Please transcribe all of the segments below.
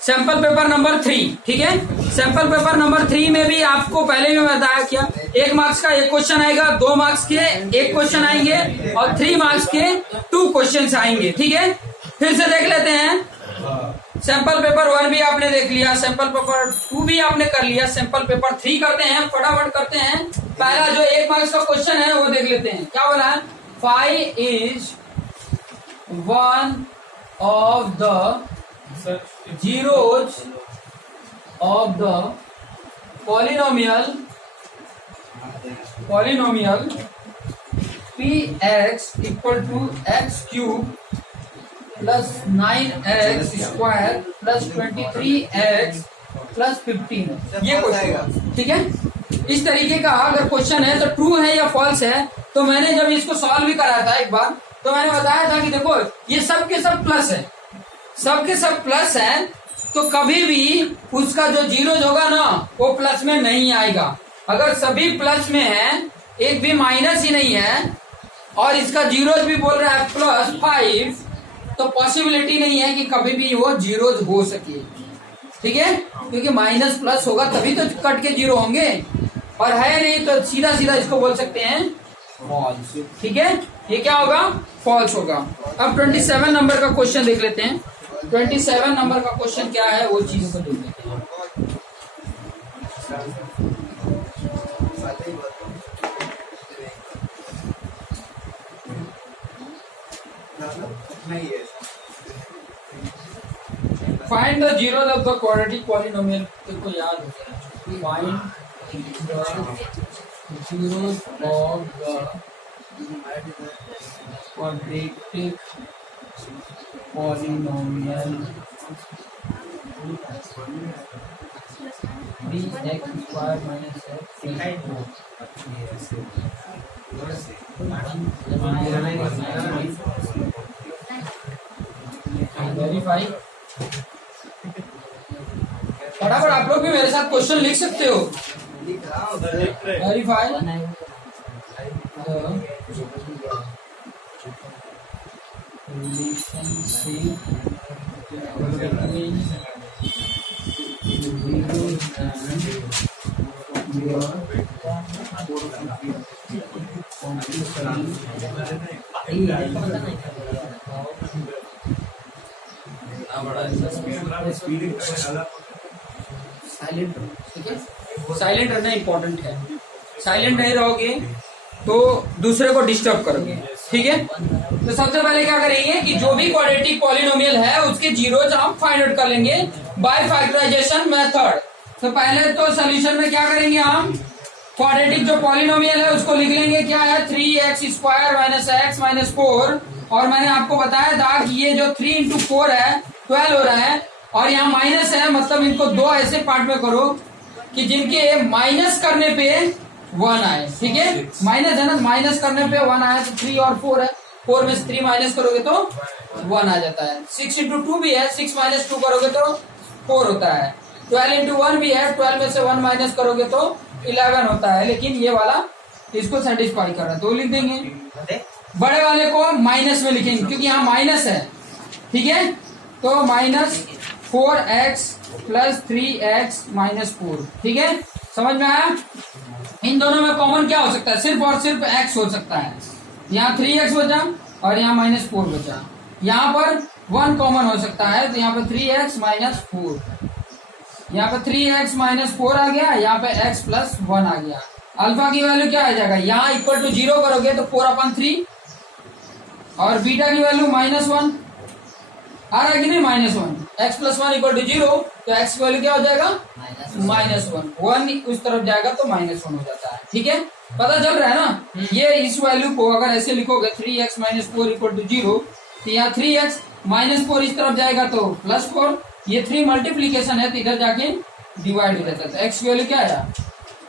Sample paper number 3, ठीक है। Sample paper number 3 में भी आपको पहले भी बताया क्या, 1 मार्क्स का 1 क्वेश्चन आएगा, 2 मार्क्स के 1 क्वेश्चन आएंगे और 3 मार्क्स के 2 क्वेश्चन आएंगे, ठीक है। फिर से देख लेते हैं। सैंपल पेपर 1 भी आपने देख लिया, सैंपल पेपर 2 भी आपने कर लिया, सैंपल पेपर 3 करते हैं, फटाफट करते हैं। पहला जो 1 मार्क्स का क्वेश्चन है वो देख लेते हैं। क्या बोला है, 5 is one of the zeros of the polynomial px equal to x cube plus 9x square plus 23x plus 15। ये क्वेश्चन, ठीक है। इस तरीके का अगर क्वेश्चन है तो ट्रू है या फॉल्स है। तो मैंने जब इसको सॉल्व भी कराया था एक बार, तो मैंने बताया था कि देखो ये सब के सब प्लस है, सब के सब प्लस है, तो कभी भी उसका जो जीरोज होगा ना वो प्लस में नहीं आएगा। अगर सभी प्लस में है, एक भी माइनस ही नहीं है, और इसका जीरोज भी बोल रहा है +5, तो पॉसिबिलिटी नहीं है कि कभी भी वो जीरोज हो सके, ठीक है। क्योंकि माइनस प्लस होगा तभी तो कट के जीरो होंगे, और है नहीं तो सीधा सीधा इसको बोल सकते हैं फॉल्स, ठीक है। ये क्या होगा, फॉल्स होगा। अब 27 नंबर का क्वेश्चन देख लेते हैं। 27 नंबर का क्वेश्चन क्या है वो चीज को देख लेते हैं। Find the zeros of the quadratic polynomial. को याद हो गया, find the zeros of the quadratic polynomial 3x² - verify. फटाफट आप लोग भी मेरे साथ क्वेश्चन लिख सकते हो। Verify relationship between zeros and your silent, ठीक है। साइलेंट रहना इंपॉर्टेंट है। साइलेंट नहीं रहोगे तो दूसरे को डिस्टर्ब करोगे, ठीक है। तो सबसे पहले क्या करेंगे कि जो भी क्वाड्रेटिक पॉलिनोमियल है उसके जीरोज हम फाइंड आउट कर लेंगे बाय फैक्टराइजेशन मेथड। तो पहले तो सोल्यूशन में क्या करेंगे, हम क्वाड्रेटिक जो पॉलिनोमियल है उसको लिख लेंगे। क्या है, 3x² - x - 4। और मैंने आपको बताया था कि ये जो 3 × 4 है 12 हो रहा है, और यहाँ माइनस है, मतलब इनको दो ऐसे पार्ट में करो कि जिनके माइनस करने पे 1 आए, ठीक है। माइनस है ना, माइनस करने पे 1 आया तो 3 और 4 है, 4 में से 3 माइनस करोगे तो 1 आ जाता है। 6 × 2 भी है, 6 - 2 करोगे तो 4 होता है। 12 × 1 भी है, 12 में से 1 माइनस करोगे तो 11 होता है। लेकिन ये वाला इसको सेटिस्फाई कर रहा है तो लिख देंगे। बड़े वाले को माइनस में लिखेंगे क्योंकि यहाँ माइनस है, ठीक है। तो -4x + 3x - 4, ठीक है। समझ में आया। इन दोनों में कॉमन क्या हो सकता है, सिर्फ और सिर्फ x हो सकता है। यहाँ 3x बचा और यहाँ -4 बचा। यहाँ पर 1 कॉमन हो सकता है, तो यहाँ पे 3x - 4, यहाँ पे 3x - 4 आ गया, यहाँ पे x + 1 आ गया। अल्फा की वैल्यू क्या आ जाएगा, यहाँ = 0 करोगे तो 4/3, और बीटा की वैल्यू -1 आ रहा है कि नहीं, -1। x + 1 = 0, तो x की वैल्यू क्या हो जाएगा, -1। 1 उस तरफ जाएगा तो -1 हो जाता है, ठीक है। पता चल रहा है ना। ये इस वैल्यू को अगर ऐसे लिखोगे 3x - 4 = 0, तो यहाँ 3x - 4 इस तरफ जाएगा तो +4। ये 3 मल्टीप्लीकेशन है तो इधर जाके डिवाइड हो जाता है। तो x की वैल्यू क्या आया,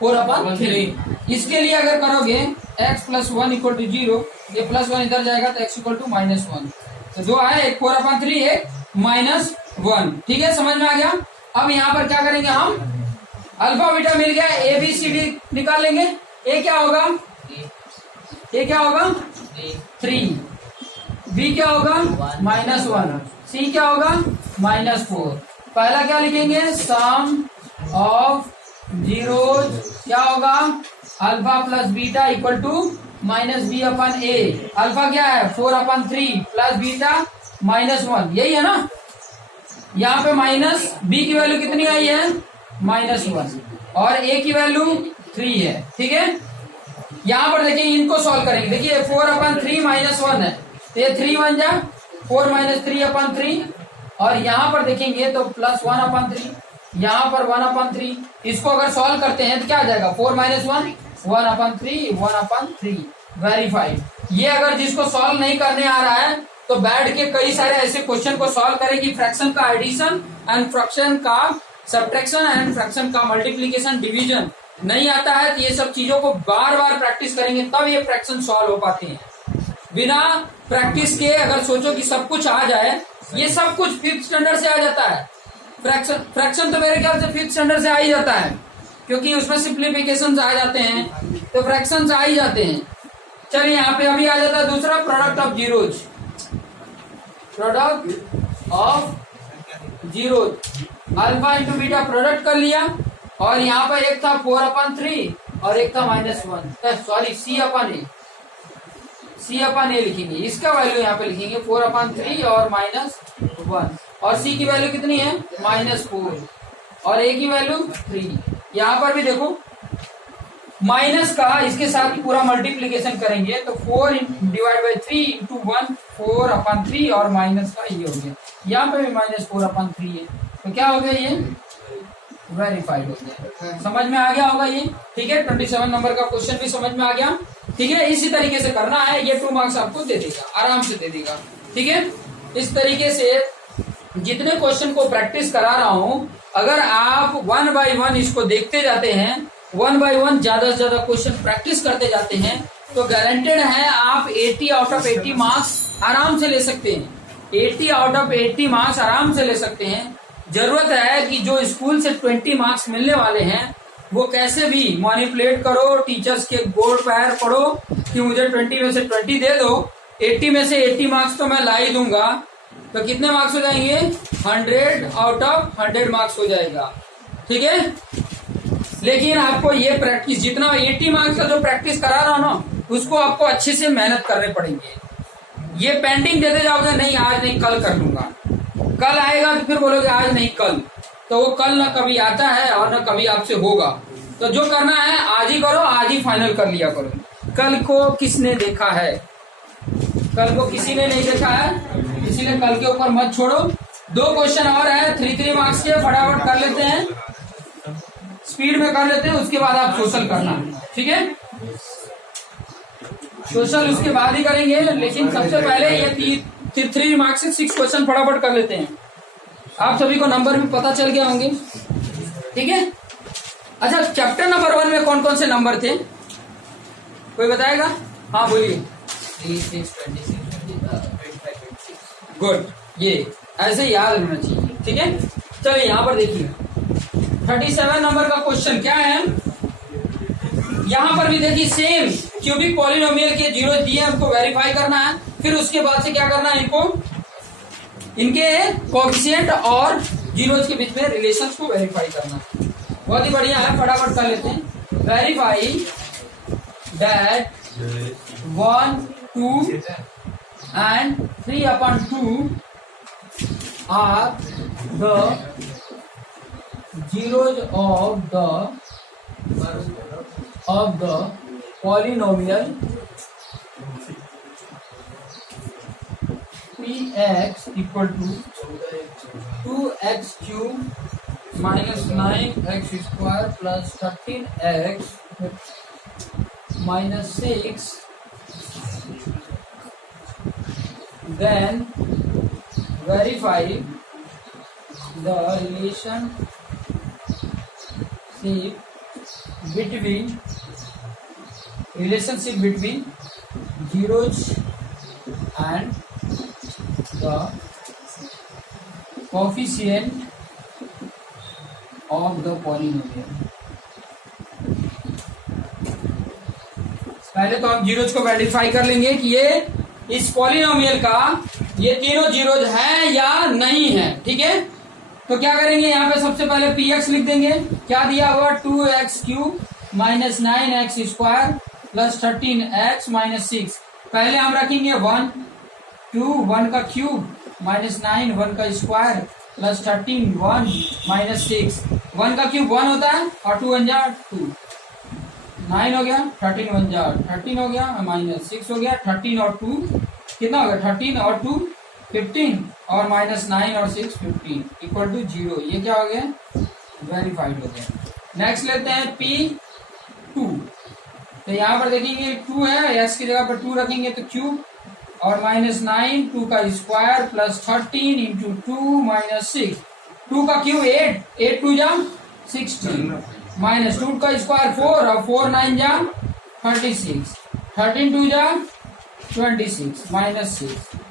4/3। इसके लिए अगर करोगे x + 1 = 0, ये +1 इधर जाएगा तो x = -1। तो दो आए, एक 4/3, एक -1, ठीक है। समझ में आ गया। अब यहाँ पर क्या करेंगे हम, अल्फा बीटा मिल गया, ABCD निकाल लेंगे। ए क्या होगा, A क्या होगा 3, B क्या होगा -1, सी क्या होगा -4। पहला क्या लिखेंगे सम ऑफ जीरोज क्या होगा alpha plus beta equal to -b/a। Alpha क्या है 4/3 प्लस बीटा -1, यही है ना। यहाँ पे माइनस बी की वैल्यू कितनी आई है -1 और ए की वैल्यू 3 है। ठीक है, यहाँ पर देखिए इनको सॉल्व करेंगे। देखिए 4/3 -1 है तो ये 3 बन जा 4 - 3/3 और यहाँ पर देखेंगे तो +1/3, यहाँ पर 1/3। इसको अगर सॉल्व करते हैं तो क्या आ जाएगा 4 - 1 1/3 1/3 वेरीफाइड। ये अगर जिसको सॉल्व नहीं करने आ रहा है तो बैठ के कई सारे ऐसे क्वेश्चन को सॉल्व करें कि फ्रैक्शन का एडिशन एंड फ्रैक्शन का सब्ट्रैक्शन एंड फ्रैक्शन का मल्टीप्लिकेशन डिवीजन नहीं आता है तो ये सब चीजों को बार बार प्रैक्टिस करेंगे तब ये फ्रैक्शन सॉल्व हो पाते हैं। बिना प्रैक्टिस के अगर सोचो कि सब कुछ आ जाए, ये सब कुछ 5th स्टैंडर्ड से आ जाता है। फ्रैक्शन तो मेरे ख्याल से 5th स्टैंडर्ड से आ ही जाता है क्योंकि उसमें सिंप्लीफिकेशन आ जाते हैं तो फ्रैक्शन आ ही जाते हैं। चलिए यहाँ पे अभी आ जाता है दूसरा product of zeros. Product of zeros alpha into beta product कर लिया और यहाँ पर एक था 4/3 और एक था -1, सॉरी C/A लिखेंगे। इसका वैल्यू यहाँ पे लिखेंगे 4/3 और -1 और C की वैल्यू कितनी है -4 और A की वैल्यू 3। यहाँ पर भी देखो माइनस का इसके साथ पूरा मल्टीप्लीकेशन करेंगे तो 4 / 3 × 1 4/3 और माइनस का ये हो गया। यहाँ पे भी -4/3 है तो क्या हो गया ये वेरीफाइड हो गया। समझ में आ गया होगा ये। ठीक है, 27 नंबर का क्वेश्चन भी समझ में आ गया। ठीक है, इसी तरीके से करना है, ये 2 मार्क्स आपको दे देगा, आराम से दे देगा। ठीक है, इस तरीके से जितने क्वेश्चन को प्रैक्टिस करा रहा हूं अगर आप 1 by 1 इसको देखते जाते हैं, 1 by 1 ज्यादा से ज्यादा क्वेश्चन प्रैक्टिस करते जाते हैं तो गारंटेड है आप 80 आउट ऑफ 80 मार्क्स आराम से ले सकते हैं। 80 आउट ऑफ 80 मार्क्स आराम से ले सकते हैं। जरूरत है कि जो स्कूल से 20 मार्क्स मिलने वाले हैं वो कैसे भी मैनिपुलेट करो, टीचर्स के गोड़ पैर पड़ो कि मुझे 20 में से 20 दे दो, 80 में से 80 मार्क्स तो मैं ला ही दूंगा। तो कितने मार्क्स हो जाएंगे 100 आउट ऑफ 100 मार्क्स हो जाएगा। ठीक है, लेकिन आपको ये प्रैक्टिस जितना 80 मार्क्स का जो प्रैक्टिस करा रहा हूं ना उसको आपको अच्छे से मेहनत करने पड़ेंगे। ये पेंडिंग देते जाओगे नहीं आज नहीं कल कर लूंगा, कल आएगा तो फिर बोलोगे आज नहीं कल, तो वो कल ना कभी आता है और ना कभी आपसे होगा। तो जो करना है आज ही करो, आज ही फाइनल कर लिया करो। कल को किसने देखा है, कल को किसी ने नहीं देखा है, इसीलिए कल के ऊपर मत छोड़ो। 2 क्वेश्चन और है 3 मार्क्स के, फटाफट कर लेते हैं, स्पीड में कर लेते हैं, उसके बाद आप सोशल करना। ठीक है, सोशल उसके बाद ही करेंगे, लेकिन सबसे पहले ये 3 मार्क्स से 6 क्वेश्चन फटाफट कर लेते हैं। आप सभी को नंबर भी पता चल गया होंगे। ठीक है, अच्छा चैप्टर नंबर 1 में कौन कौन से नंबर थे कोई बताएगा? हाँ बोलिए। 3, 6, 26, 25, 26। गुड, ये ऐसे याद रहना चाहिए। ठीक है, चलिए यहाँ पर देखिए 37 नंबर का क्वेश्चन क्या है। यहाँ पर भी देखिए सेम क्यूबिक पॉलिनोमियल के जीरो दिए, हमको वेरीफाई करना है। फिर उसके बाद से क्या करना है, इनको इनके कोएफिशिएंट और जीरोज के बीच में रिलेशंस को वेरीफाई करना। बहुत ही बढ़िया है, फटाफट कर लेते हैं। Verify that 1, 2 and 3/2 are the zeros of the polynomial px equal to 2x cube minus 9x square plus 13x minus 6. Then verify the relationship between zeros and the coefficient of the polynomial. पहले तो आप zeros को verify कर लेंगे कि ये इस polynomial का ये तीनों जीरोज है या नहीं है, ठीक है। तो क्या करेंगे, यहाँ पे सबसे पहले px लिख देंगे। क्या दिया हुआ, 2x³ minus 9x² plus 13x minus 6। पहले हम रखेंगे 1, 2 1 का क्यूब माइनस 9 1 का स्क्वायर प्लस 13 1 माइनस 6। 1 का क्यूब 1 होता है और 2 1 जा 2, 9 हो गया, 13 1 जा 13 हो गया, माइनस 6 हो गया, 13 और 2 कितना हो गया, 13 और 2 15 और माइनस 9 और 6 15 इक्वल टू 0। ये क्या हो गया, वेरीफाइड हो गया। नेक्स्ट लेते हैं P2। तो यहाँ पर देखेंगे 2 है, s की जगह पर 2 रखेंगे तो क्यूब और माइनस 9 2 का स्क्वायर प्लस 13 इंटू 2 माइनस 6। 2 का क्यूब 8 8 2 जा 16 माइनस 2 का स्क्वायर 4 और 4 9 जा 36 13 2 जा 26 माइनस 6।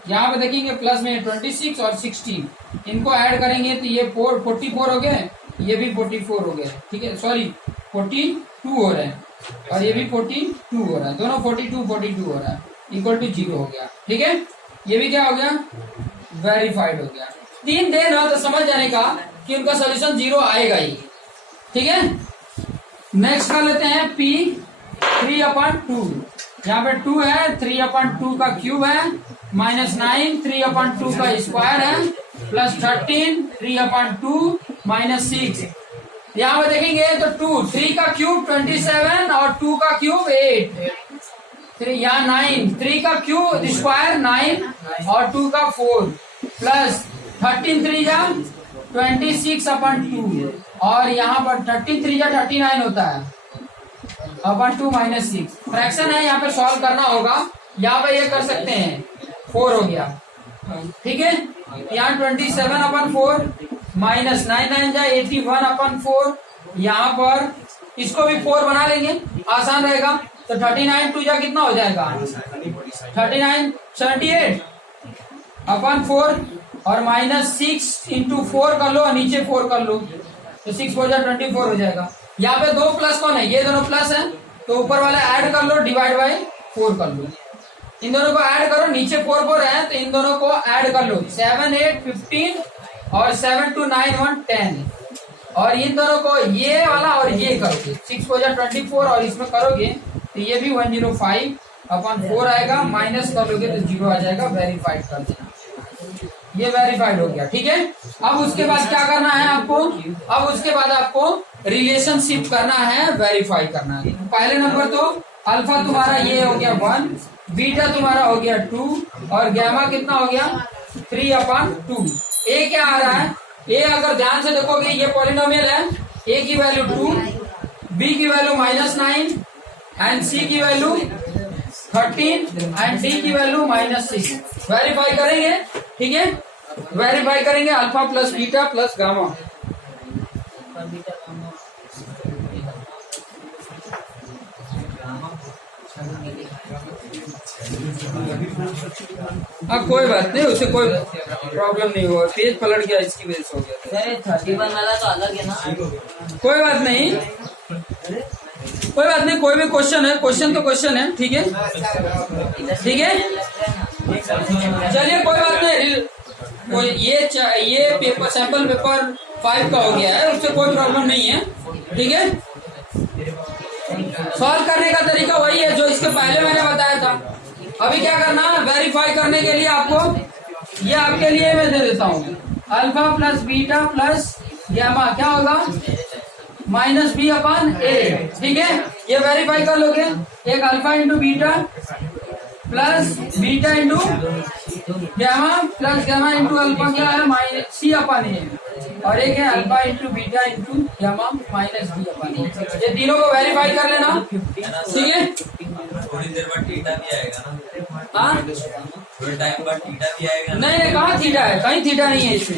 यहाँ पे देखेंगे प्लस में 26 और 16 इनको ऐड करेंगे तो ये 44 हो गए, ये भी 44 हो गए, ठीक है, सॉरी 42 हो रहे हैं और ये भी 42 हो रहा है, दोनों 42 हो रहा है, इक्वल टू 0 हो गया, ठीक है। ये भी क्या हो गया, वेरीफाइड हो गया। 3 दे ना तो समझ जाने का कि उनका सोल्यूशन 0 आएगा ही, ठीक है। नेक्स्ट कर लेते हैं P3/2। यहाँ पे 2 है, 3/2 का क्यूब है, माइनस 9 3/2 का स्क्वायर है प्लस 13 3/2 माइनस 6। यहाँ पे देखेंगे तो 2 3 का क्यूब 27 और 2 का क्यूब 8, 3 यहाँ 9 3 का क्यूब स्क्वायर 9 और 2 का 4 प्लस 13 3 जा 26/2 और यहाँ पर 13 3 जा 39 होता है अपन 2 माइनस 6। फ्रैक्शन है, यहाँ पे सॉल्व करना होगा। यहाँ पे ये कर सकते हैं 4 हो गया, ठीक है। यहाँ 27/4 माइनस 9 9 जा 81/4। यहाँ पर इसको भी 4 बना लेंगे, आसान रहेगा। तो 39 2 जा कितना हो जाएगा, 39 78/4 और माइनस 6 इंटू 4 कर लो और नीचे 4 कर लो तो 6 4 जा 24 हो जाएगा। यहाँ पे 2 प्लस कौन है, ये दोनों प्लस है तो ऊपर वाला ऐड कर लो, डिवाइड बाय 4 कर लो। इन दोनों को ऐड करो, नीचे 4 4 है तो इन दोनों को ऐड कर लो, 7 8 15 और 7 2 9 1 10 और इन दोनों को ये वाला और ये करोगे 6 4 जा 24 और इसमें करोगे तो ये भी 105/4 आएगा, माइनस कर लोगे तो 0 आ जाएगा। वेरीफाइड कर देना, ये वेरीफाइड हो गया, ठीक है। अब उसके बाद क्या करना है आपको, अब उसके बाद आपको रिलेशनशिप करना है, वेरीफाई करना है। पहले नंबर तो अल्फा तुम्हारा ये हो गया 1, बीटा तुम्हारा हो गया 2 और गैमा कितना हो गया 3/2। ए क्या आ रहा है, ए अगर ध्यान से देखोगे ये पॉलिनोमियल है, ए की वैल्यू 2, बी की वैल्यू -9 एंड सी की वैल्यू 13 एंड डी की वैल्यू -6। वेरीफाई करेंगे, ठीक है, वेरीफाई करेंगे alpha plus beta plus gamma. हाँ कोई बात नहीं, उसे कोई प्रॉब्लम नहीं हुआ, पेज पलट गया इसकी वजह से हो गया। 31 वाला तो अलग है ना, कोई बात नहीं, कोई बात नहीं, कोई भी क्वेश्चन है, क्वेश्चन तो क्वेश्चन है, ठीक है, ठीक है। चलिए कोई बात नहीं, ये पेपर सैंपल पेपर 5 का हो गया है, उससे कोई प्रॉब्लम नहीं है, ठीक है। सॉल्व करने का तरीका वही है जो इसके पहले मैंने बताया था। अभी क्या करना है, वेरीफाई करने के लिए आपको ये आपके लिए मैं दे देता हूँ, alpha plus beta plus gamma क्या होगा -b/a, ठीक है। ये वेरीफाई कर लोगे, एक alpha into beta plus beta into gamma plus gamma into alpha क्या है c/a और एक है alpha into beta into gamma -b/a। ये तीनों को वेरीफाई कर लेना, ठीक है। थोड़ी देर बाद थीटा भी आएगा ना, हाँ थोड़े टाइम बाद थीटा भी आएगा। नहीं, कहाँ थीटा है, कहीं थीटा नहीं है इसमें।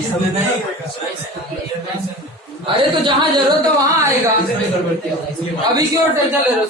अरे तो जहाँ जरूरत है वहाँ आएगा, अभी क्यों टेंशन ले रहे हो।